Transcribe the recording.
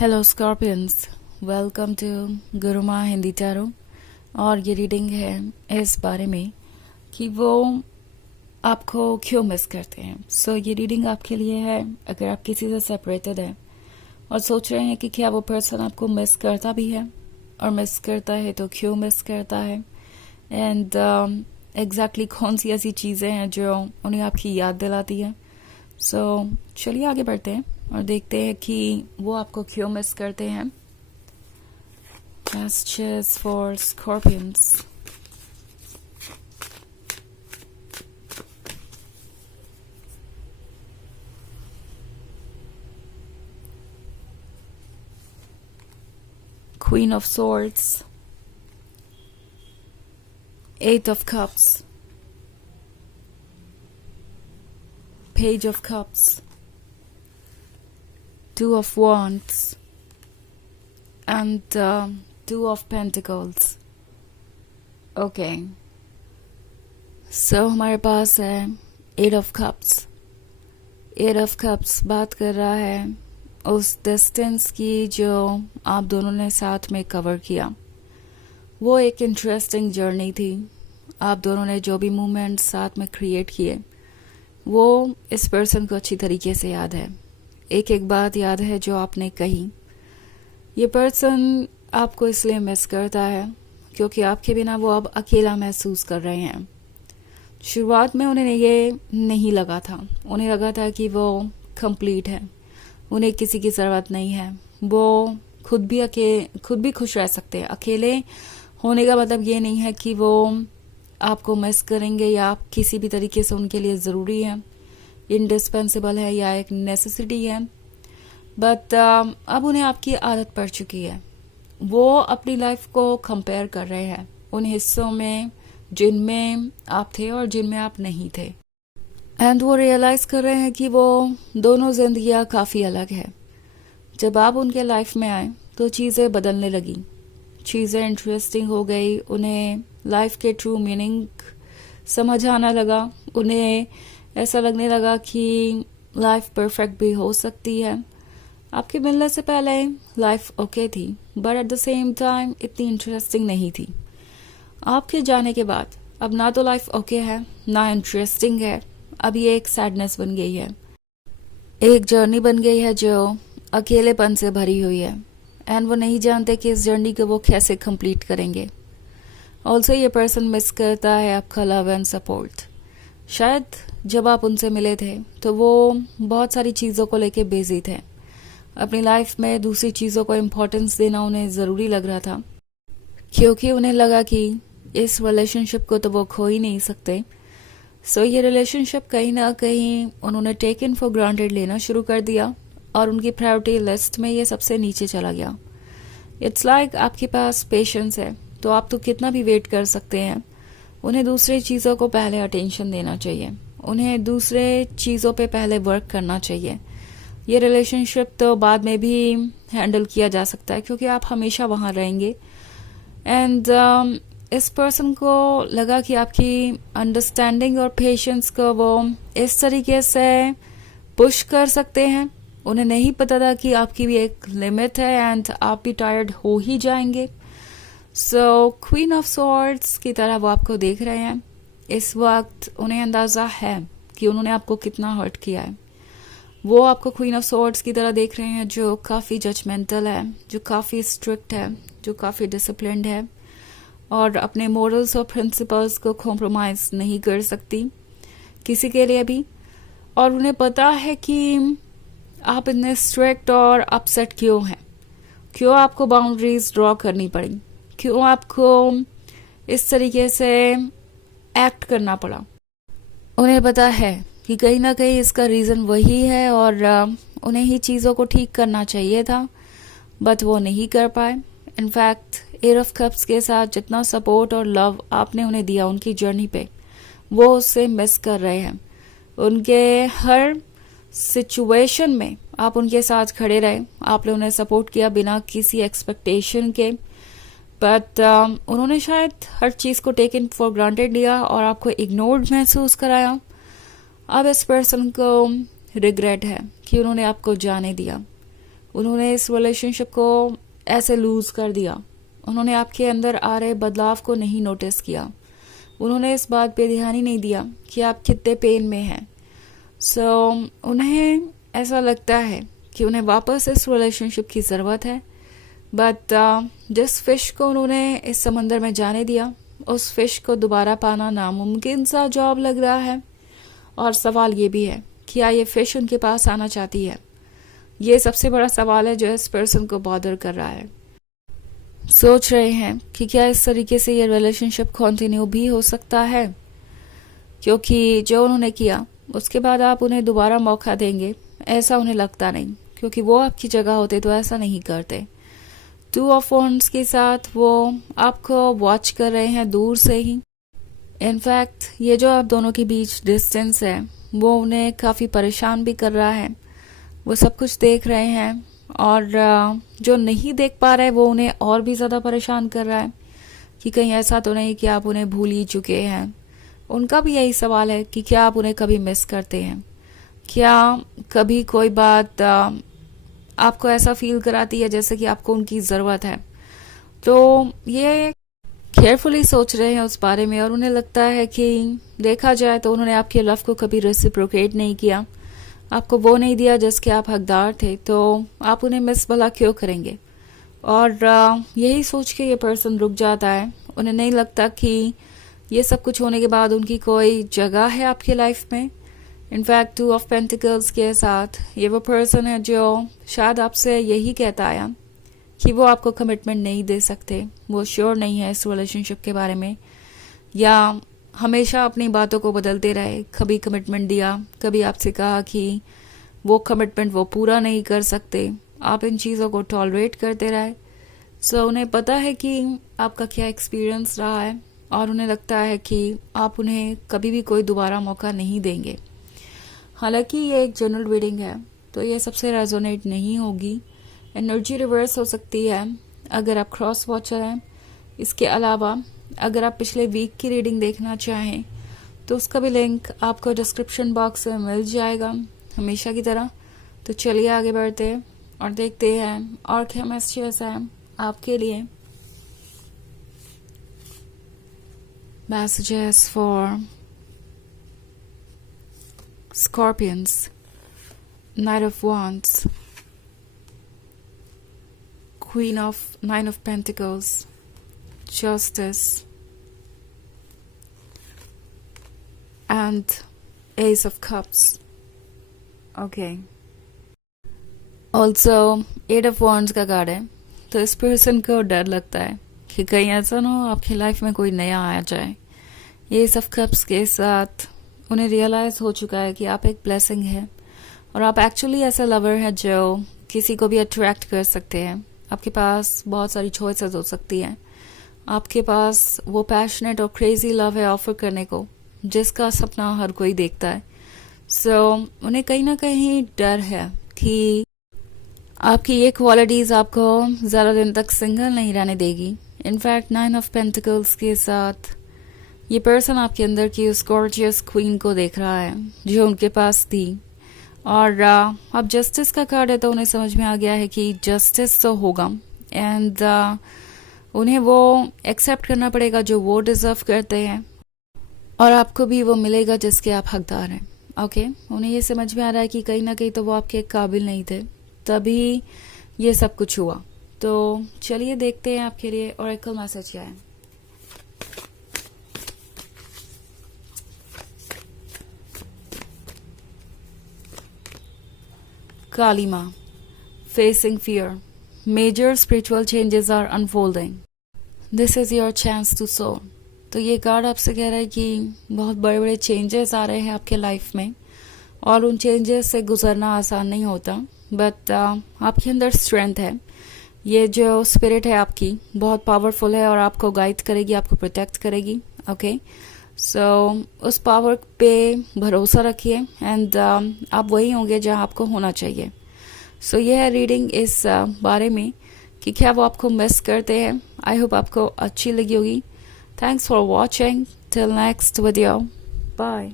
Hello Scorpions, welcome to Gurumaa Hindi tarot. और ये reading है इस बारे में कि वो आपको क्यों मिस करते हैं। सो ये रीडिंग आपके लिए है अगर आप किसी से सेपरेटेड हैं और सोच रहे हैं कि क्या वो पर्सन आपको मिस करता भी है, और मिस करता है तो क्यों मिस करता है, एंड एग्जैक्टली कौन सी ऐसी चीज़ें हैं जो उन्हें आपकी याद दिलाती है। सो चलिए आगे बढ़ते हैं और देखते हैं कि वो आपको क्यों मिस करते हैं। Messages for Scorpions. Queen of Swords, Eight of Cups, Page of Cups, Two of Wands, and Two of Pentacles. Okay. So हमारे पास है Eight of Cups. Eight of Cups बात कर रहा है उस डिस्टेंस की जो आप दोनों ने साथ में कवर किया। वो एक इंटरेस्टिंग जर्नी थी। आप दोनों ने जो भी मूवमेंट्स साथ में क्रिएट किए वो इस पर्सन को अच्छी तरीके से याद है। एक एक बात याद है जो आपने कही। ये पर्सन आपको इसलिए मिस करता है क्योंकि आपके बिना वो अब अकेला महसूस कर रहे हैं। शुरुआत में उन्हें ये नहीं लगा था। उन्हें लगा था कि वो कंप्लीट है, उन्हें किसी की ज़रूरत नहीं है, वो खुद भी खुश रह सकते हैं। अकेले होने का मतलब ये नहीं है कि वो आपको मिस करेंगे या आप किसी भी तरीके से उनके लिए ज़रूरी है, इंडिस्पेंसिबल है या एक नेसेसिटी है। बट अब उन्हें आपकी आदत पड़ चुकी है। वो अपनी लाइफ को कंपेयर कर रहे हैं उन हिस्सों में जिनमें आप थे और जिनमें आप नहीं थे, एंड वो रियलाइज़ कर रहे हैं कि वो दोनों जिंदगियां काफ़ी अलग है। जब आप उनके लाइफ में आए तो चीज़ें बदलने लगी, चीज़ें इंटरेस्टिंग हो गई। उन्हें लाइफ के ट्रू मीनिंग समझ आना लगा। उन्हें ऐसा लगने लगा कि लाइफ परफेक्ट भी हो सकती है। आपके मिलने से पहले लाइफ ओके थी, but at the same time इतनी इंटरेस्टिंग नहीं थी। आपके जाने के बाद अब ना तो लाइफ ओके है ना इंटरेस्टिंग है। अब ये एक सैडनेस बन गई है, एक जर्नी बन गई है जो अकेलेपन से भरी हुई है, एंड वो नहीं जानते कि इस जर्नी को वो कैसे कंप्लीट करेंगे। ऑल्सो ये पर्सन मिस करता है आपका लव एंड सपोर्ट। शायद जब आप उनसे मिले थे तो वो बहुत सारी चीज़ों को लेके बिजी थे। अपनी लाइफ में दूसरी चीज़ों को इम्पोर्टेंस देना उन्हें ज़रूरी लग रहा था, क्योंकि उन्हें लगा कि इस रिलेशनशिप को तो वो खो ही नहीं सकते। सो ये रिलेशनशिप कहीं ना कहीं उन्होंने टेकन फॉर ग्रांटेड लेना शुरू कर दिया और उनकी प्रायोरिटी लिस्ट में ये सबसे नीचे चला गया। इट्स लाइक आपके पास पेशेंस है तो आप तो कितना भी वेट कर सकते हैं। उन्हें दूसरी चीज़ों को पहले अटेंशन देना चाहिए, उन्हें दूसरे चीज़ों पे पहले वर्क करना चाहिए। ये रिलेशनशिप तो बाद में भी हैंडल किया जा सकता है क्योंकि आप हमेशा वहाँ रहेंगे। एंड इस पर्सन को लगा कि आपकी अंडरस्टैंडिंग और पेशेंस को वो इस तरीके से पुश कर सकते हैं। उन्हें नहीं पता था कि आपकी भी एक लिमिट है एंड आप भी टायर्ड हो ही जाएंगे। सो क्वीन ऑफ सॉर्ड्स की तरह वो आपको देख रहे हैं। इस वक्त उन्हें अंदाज़ा है कि उन्होंने आपको कितना हर्ट किया है। वो आपको क्वीन ऑफ सॉर्ड्स की तरह देख रहे हैं जो काफ़ी जजमेंटल है, जो काफ़ी स्ट्रिक्ट है, जो काफ़ी डिसिप्लिन्ड है और अपने मोरल्स और प्रिंसिपल्स को कॉम्प्रोमाइज़ नहीं कर सकती किसी के लिए भी। और उन्हें पता है कि आप इतने स्ट्रिक्ट और अपसेट क्यों हैं, क्यों आपको बाउंड्रीज ड्रॉ करनी पड़ी, क्यों आपको इस तरीके से एक्ट करना पड़ा। उन्हें पता है कि कहीं ना कहीं इसका रीज़न वही है और उन्हें ही चीज़ों को ठीक करना चाहिए था, बट वो नहीं कर पाए। इनफैक्ट एट ऑफ कप्स के साथ जितना सपोर्ट और लव आपने उन्हें दिया उनकी जर्नी पे, वो उससे मिस कर रहे हैं। उनके हर सिचुएशन में आप उनके साथ खड़े रहे, आपने उन्हें सपोर्ट किया बिना किसी एक्सपेक्टेशन के, बट उन्होंने शायद हर चीज़ को टेकन फॉर ग्रांटेड लिया और आपको इग्नोर्ड महसूस कराया। अब इस पर्सन को रिग्रेट है कि उन्होंने आपको जाने दिया। उन्होंने इस रिलेशनशिप को ऐसे लूज कर दिया। उन्होंने आपके अंदर आ रहे बदलाव को नहीं नोटिस किया। उन्होंने इस बात पे ध्यान ही नहीं दिया कि आप कितने पेन में हैं। उन्हें ऐसा लगता है कि उन्हें वापस इस रिलेशनशिप की ज़रूरत है, बट जिस फिश को उन्होंने इस समंदर में जाने दिया, उस फिश को दोबारा पाना नामुमकिन सा जॉब लग रहा है। और सवाल ये भी है, क्या ये फिश उनके पास आना चाहती है? ये सबसे बड़ा सवाल है जो इस पर्सन को बॉदर कर रहा है। सोच रहे हैं कि क्या इस तरीके से ये रिलेशनशिप कंटिन्यू भी हो सकता है, क्योंकि जो उन्होंने किया उसके बाद आप उन्हें दोबारा मौका देंगे, ऐसा उन्हें लगता नहीं, क्योंकि वो आपकी जगह होते तो ऐसा नहीं करते। 2 ऑफ वॉन्ड्स के साथ वो आपको वॉच कर रहे हैं दूर से ही। इनफैक्ट ये जो आप दोनों के बीच डिस्टेंस है वो उन्हें काफ़ी परेशान भी कर रहा है। वो सब कुछ देख रहे हैं और जो नहीं देख पा रहे वो उन्हें और भी ज़्यादा परेशान कर रहा है कि कहीं ऐसा तो नहीं कि आप उन्हें भूल ही चुके हैं। उनका भी यही सवाल है कि क्या आप उन्हें कभी मिस करते हैं, क्या कभी कोई बात आपको ऐसा फील कराती है जैसे कि आपको उनकी ज़रूरत है। तो ये केयरफुली सोच रहे हैं उस बारे में, और उन्हें लगता है कि देखा जाए तो उन्होंने आपके लव को कभी रेसिप्रोकेट नहीं किया, आपको वो नहीं दिया जिसके आप हकदार थे, तो आप उन्हें मिस भला क्यों करेंगे। और यही सोच के ये पर्सन रुक जाता है। उन्हें नहीं लगता कि ये सब कुछ होने के बाद उनकी कोई जगह है आपकी लाइफ में। इनफैक्ट 2 ऑफ पेंटिकल्स के साथ ये वो पर्सन है जो शायद आपसे यही कहता आया कि वो आपको कमिटमेंट नहीं दे सकते, वो श्योर नहीं है इस रिलेशनशिप के बारे में, या हमेशा अपनी बातों को बदलते रहे। कभी कमिटमेंट दिया, कभी आपसे कहा कि वो कमिटमेंट वो पूरा नहीं कर सकते, आप इन चीज़ों को टॉलरेट करते रहे। उन्हें पता है कि आपका क्या एक्सपीरियंस रहा है, और उन्हें लगता है कि आप उन्हें कभी भी कोई दोबारा मौका नहीं देंगे। हालांकि ये एक जनरल रीडिंग है तो ये सबसे रेजोनेट नहीं होगी। एनर्जी रिवर्स हो सकती है अगर आप क्रॉस वॉचर हैं। इसके अलावा अगर आप पिछले वीक की रीडिंग देखना चाहें तो उसका भी लिंक आपको डिस्क्रिप्शन बॉक्स में मिल जाएगा हमेशा की तरह। तो चलिए आगे बढ़ते हैं और देखते हैं और क्या मैसेजेस हैं आपके लिए। Messages for Scorpions, Knight of Wands, Nine of Pentacles, Justice, and Ace of Cups. Okay. Also, 8 of Wands का कार्ड है, तो इस पर्सन को डर लगता है कि कहीं ऐसा ना हो आपकी लाइफ में कोई नया आ जाए। Ace of Cups के साथ उन्हें रियलाइज हो चुका है कि आप एक ब्लेसिंग है, और आप एक्चुअली ऐसा लवर है जो किसी को भी अट्रैक्ट कर सकते हैं। आपके पास बहुत सारी चॉइसेस हो सकती हैं। आपके पास वो पैशनेट और क्रेजी लव है ऑफर करने को, जिसका सपना हर कोई देखता है। उन्हें कहीं ना कहीं डर है कि आपकी ये क्वालिटीज आपको ज़्यादा दिन तक सिंगल नहीं रहने देगी। इनफैक्ट 9 ऑफ पेंटिकल्स के साथ ये पर्सन आपके अंदर की उस गॉर्जियस क्वीन को देख रहा है जो उनके पास थी। और अब जस्टिस का कार्ड है तो उन्हें समझ में आ गया है कि जस्टिस तो होगा, एंड उन्हें वो एक्सेप्ट करना पड़ेगा जो वो डिजर्व करते हैं, और आपको भी वो मिलेगा जिसके आप हकदार हैं। ओके, उन्हें ये समझ में आ रहा है कि कहीं ना कहीं तो वो आपके काबिल नहीं थे, तभी ये सब कुछ हुआ। तो चलिए देखते हैं आपके लिए ऑरेकल मैसेज क्या है। Kali Ma, facing fear. Major spiritual changes are unfolding. This is your chance to soar. तो ये कार्ड आपसे कह रहा है कि बहुत बड़े बड़े चेंजेस आ रहे हैं आपके लाइफ में, और उन चेंजेस से गुजरना आसान नहीं होता, बट आपके अंदर स्ट्रेंथ है। ये जो स्पिरिट है आपकी बहुत पावरफुल है और आपको गाइड करेगी, आपको प्रोटेक्ट करेगी। ओके, उस पावर पे भरोसा रखिए, एंड आप वही होंगे जहां आपको होना चाहिए। ये है रीडिंग इस बारे में कि क्या वो आपको मिस करते हैं। आई होप आपको अच्छी लगी होगी। Thanks for watching. Till next video, bye.